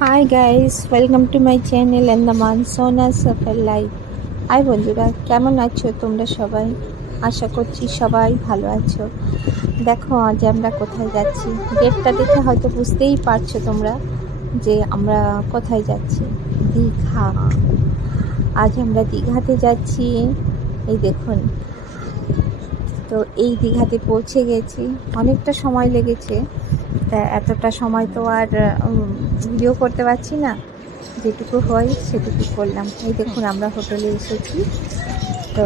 High guys, welcome to my channel and the মানসোনা সাফার life. Hi বন্ধুরা, কেমন আছো তোমরা সবাই? আশা করছি সবাই ভালো আছো। দেখো আজ আমরা কোথায় যাচ্ছি। গেটটা দেখে হয়তো বুঝতেই পারছো তোমরা যে আমরা কোথায় যাচ্ছি। দীঘা। আজ আমরা দীঘাতে যাচ্ছি। এই দেখুন, তো এই দীঘাতে পৌঁছে গেছি। অনেকটা সময় লেগেছে, তা এতটা সময় তো আর ভিডিও করতে পারছি না, যেটুকু হয় সেটুকু করলাম। এই দেখুন আমরা হোটেলে এসেছি। তো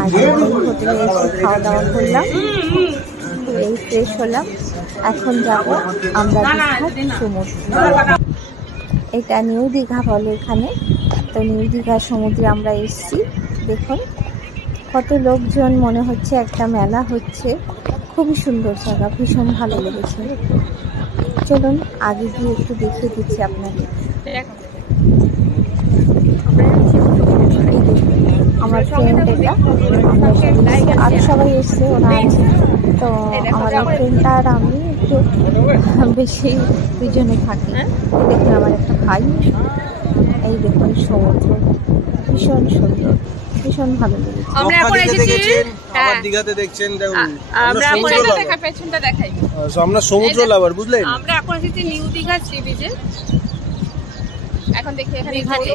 আজ এই হোটেলে এসে খাওয়া দাওয়া করলাম, এই ফ্রেশ হলাম। এখন যাব আমরা দীঘার সমুদ্র। এটা নিউ দীঘা বলে এখানে। তো নিউ দীঘা সমুদ্রে আমরা এসেছি। দেখুন কত লোকজন, মনে হচ্ছে একটা মেলা হচ্ছে। খুবই সুন্দর জায়গা, ভীষণ ভালো লেগেছে। চলুন আগে গিয়ে একটু দেখিয়ে দিচ্ছি আপনাদের। আমার ফ্রেন্ড এটা, আর সবাই এসছে, ওরা আছে। তো আমাদের ফ্রেন্ডটা আর আমি একটু বেশি দুজনে থাকি। দেখুন আমার একটা ভাই। এই দেখুন সমুদ্র ভীষণ সুন্দর, ভীষণ ভালো লেগেছে। আমরা এখন এসেছি দীঘাতে, দেখছেন আমরা এখন দেখা পেছনটা দেখাই। আমরা সমুদ্র লাভার, বুঝলেন? আমরা এখন এসেছি নিউ দীঘা সি বিচে। এখন দেখি এখানে ঘাটে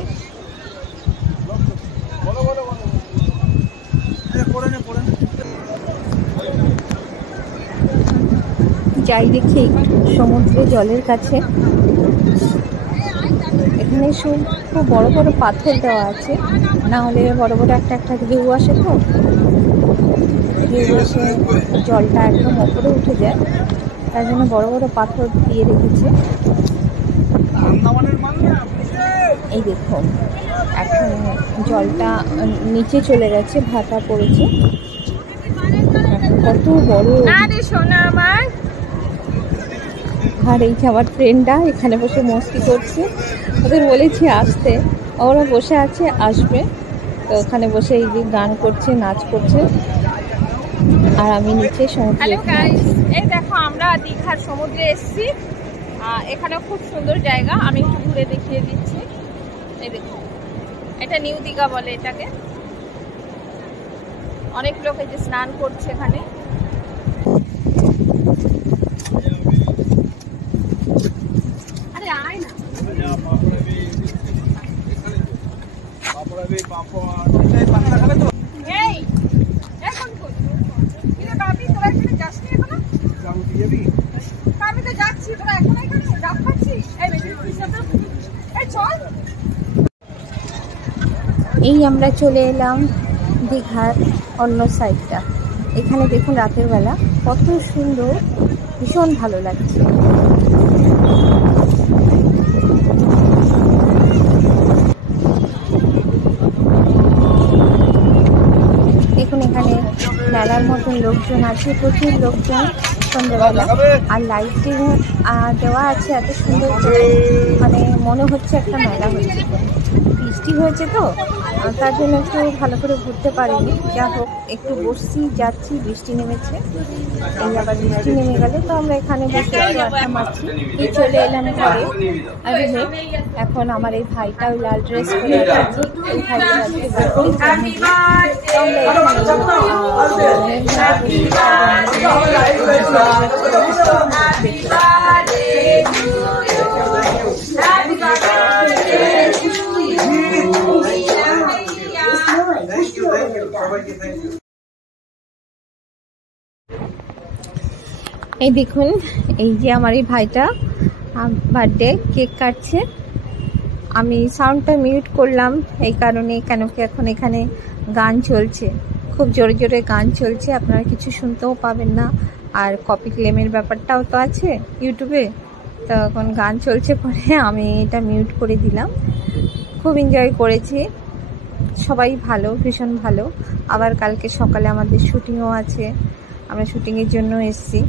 যাই দেখি সমুদ্রে জলের কাছে। এখানে খুব বড় বড় পাথর দেওয়া আছে, না হলে বড় বড় একটা একটা ঢেউ আসে। তো ঢেউ এসে জলটা একদম ওপরে উঠে যায়, তার জন্য বড় বড় পাথর দিয়ে রেখেছে। এই দেখুন এখন জলটা নিচে চলে গেছে, ভাটা পড়েছে। কত বড়। আর এই যে আমার ফ্রেন্ডরা এখানে বসে মস্তি করছে। ওদের বলেছি আসতে, ওরা বসে আছে, আসবে। তো ওখানে বসে এই যে গান করছে, নাচ করছে, আর আমি নিচে সমুদ্রে। এই দেখো আমরা দীঘার সমুদ্রে এসেছি। এখানে খুব সুন্দর জায়গা, আমি একটু ঘুরে দেখিয়ে দিচ্ছি। এই দেখো, এটা নিউ দীঘা বলে এটাকে। অনেক লোক এই যে স্নান করছে এখানে। এই আমরা চলে এলাম দীঘার অন্য সাইডটা। এখানে দেখুন রাতের বেলা কত সুন্দর, ভীষণ ভালো লাগছে। দেখুন এখানে মেলার মতন লোকজন আছে, প্রচুর লোকজন সন্ধ্যেবেলা। আর লাইটিং দেওয়া আছে এত সুন্দর করে, মানে মনে হচ্ছে একটা মেলা হচ্ছে। বৃষ্টি হয়েছে তো, তার জন্য একটু ভালো করে ঘুরতে পারিনি। যা হোক একটু বসছি, যাচ্ছি, বৃষ্টি নেমেছে। এই আবার বৃষ্টি নেমে গেলে তো আমরা এখানে বসে একটু আড্ডা মারছি। এই চলে এলাম ঘরে। আর এখন আমার এই ভাইটা ওই লাল ড্রেস পরে আছে, এই ভাইটা এই দেখুন, এই যে আমার এই ভাইটা বার্থডে কেক কাটছে। আমি সাউন্ডটা মিউট করলাম এই কারণে, কেন কি এখন এখানে গান চলছে, খুব জোরে জোরে গান চলছে, আপনারা কিছু শুনতেও পাবেন না। আর কপি ক্লেমের ব্যাপারটাও তো আছে ইউটিউবে, তো এখন গান চলছে, পরে আমি এটা মিউট করে দিলাম। খুব এনজয় করেছি, সবাই ভালো, ভীষণ ভালো। আবার কালকে সকালে আমাদের শুটিংও আছে, আমরা শুটিংয়ের জন্য এসেছি।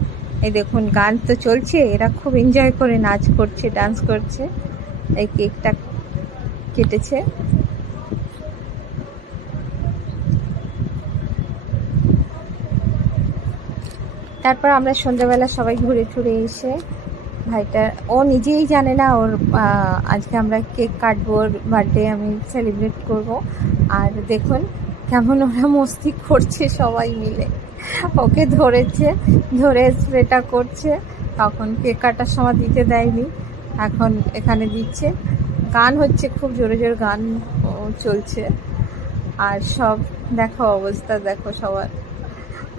এই দেখুন গান তো চলছে, এরা খুব এনজয় করে নাচ করছে, ডান্স করছে। এই কেকটা কেটেছে। তারপর আমরা সন্ধ্যাবেলা সবাই ঘুরে টুরে এসে ভাইটা ও নিজেই জানে না ওর আজকে আমরা কেক কাটবো, ওর বার্থডে আমি সেলিব্রেট করব। আর দেখুন কেমন ওরা মস্তি করছে সবাই মিলে, ওকে ধরেছে, ধরে স্প্রেটা করছে। তখন কেক কাটার সময় দিতে দেয়নি, এখন এখানে দিচ্ছে। গান হচ্ছে, খুব জোরে জোরে গান চলছে। আর সব দেখো অবস্থা, দেখো সবার।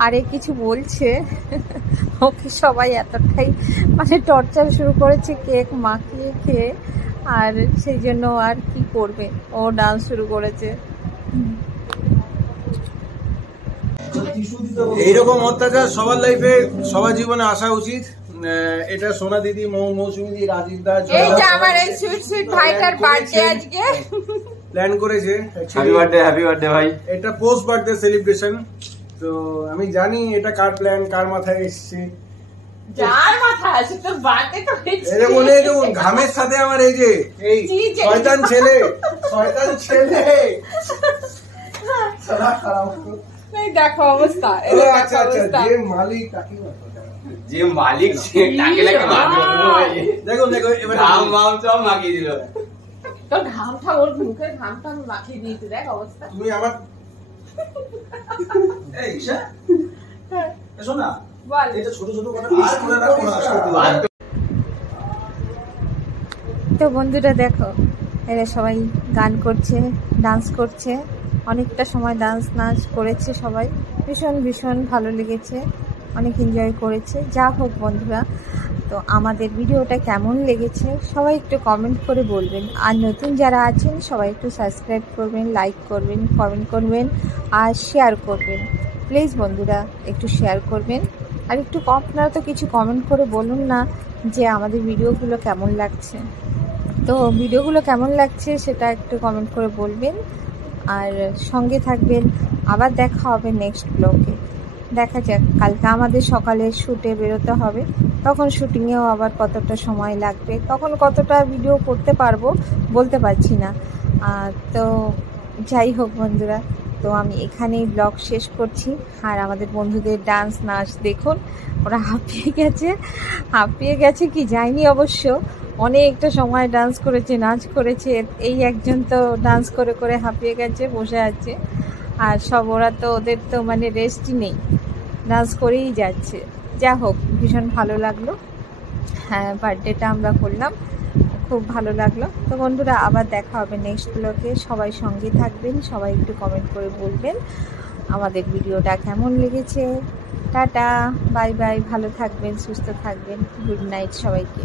আরে কিছু বলছে ওকে সবাই এতটাই মানে টর্চার শুরু করেছে কেক মাখিয়ে খেয়ে, আর সেই জন্য আর কি করবে, ও ডান্স শুরু করেছে। এইরকম অত্যাচার সবার লাইফে, সবার জীবনে আসা উচিত। এটা সোনা দিদি, মৌসুমী দি, রাজীব দা, এই যে আমার এই সুইট সুইট ভাইটার বার্থডে আজকে প্ল্যান করেছে। হ্যাপি বার্থডে ভাই। এটা পোস্ট বার্থডে সেলিব্রেশন। তো আমি জানি এটা কার প্ল্যান, কার মাথায় এসছে। যার মাথা আছে তোর বার্থডে তো হয়েছে। এটা মনে হয় দেখুন ঘামের সাথে আমার এই যে এই শয়তান ছেলে এই দেখো অবস্থা, এই ও দেখো আচ্ছা আচ্ছা, অবস্থা। যে মালিক তাকে যে মালিক সে টাকে লাগে দেখুন দেখুন এবার ঘাম মাম সব মাখিয়ে দিল। তোর ঘামটা, ওর মুখের ঘামটা আমি মাখিয়ে দিয়েছি, দেখ অবস্থা। তুমি আমার এই ঈশা এসো না, বল। এটা ছোট ছোট কথা মিস করে রাখো না। তো বন্ধুরা দেখো, এরা সবাই গান করছে, ডান্স করছে, অনেকটা সময় ডান্স নাচ করেছে সবাই, ভীষণ ভীষণ ভালো লেগেছে, অনেক এনজয় করেছে। যা হোক বন্ধুরা, তো আমাদের ভিডিওটা কেমন লেগেছে সবাই একটু কমেন্ট করে বলবেন। আর নতুন যারা আছেন সবাই একটু সাবস্ক্রাইব করবেন, লাইক করবেন, কমেন্ট করবেন আর শেয়ার করবেন। প্লিজ বন্ধুরা একটু শেয়ার করবেন। আর একটু আপনারা তো কিছু কমেন্ট করে বলুন না যে আমাদের ভিডিওগুলো কেমন লাগছে। তো ভিডিওগুলো কেমন লাগছে সেটা একটু কমেন্ট করে বলবেন, আর সঙ্গে থাকবেন। আবার দেখা হবে নেক্সট ব্লগে। দেখা যাক, কালকে আমাদের সকালে শ্যুটে বেরোতে হবে, তখন শ্যুটিংয়েও আবার কতটা সময় লাগবে, তখন কতটা ভিডিও করতে পারবো বলতে পারছি না। তো যাই হোক বন্ধুরা, তো আমি এখানেই ব্লগ শেষ করছি। আর আমাদের বন্ধুদের ডান্স নাচ দেখুন, ওরা হাঁপিয়ে গেছে কি যায়নি অবশ্য, অনেকটা সময় ডান্স করেছে, নাচ করেছে। এই একজন তো ডান্স করে করে হাঁপিয়ে গেছে, বসে আছে। আর সব ওরা তো, ওদের তো মানে রেস্টই নেই, ডান্স করেই যাচ্ছে। যা হোক, ভীষণ ভালো লাগলো। হ্যাঁ, বার্থডেটা আমরা করলাম, খুব ভালো লাগলো। তো বন্ধুরা আবার দেখা হবে নেক্সট ব্লগে। সবাই সঙ্গে থাকবেন, সবাই একটু কমেন্ট করে বলবেন আমাদের ভিডিওটা কেমন লেগেছে। টাটা, বাই বাই, ভালো থাকবেন, সুস্থ থাকবেন, গুড নাইট সবাইকে।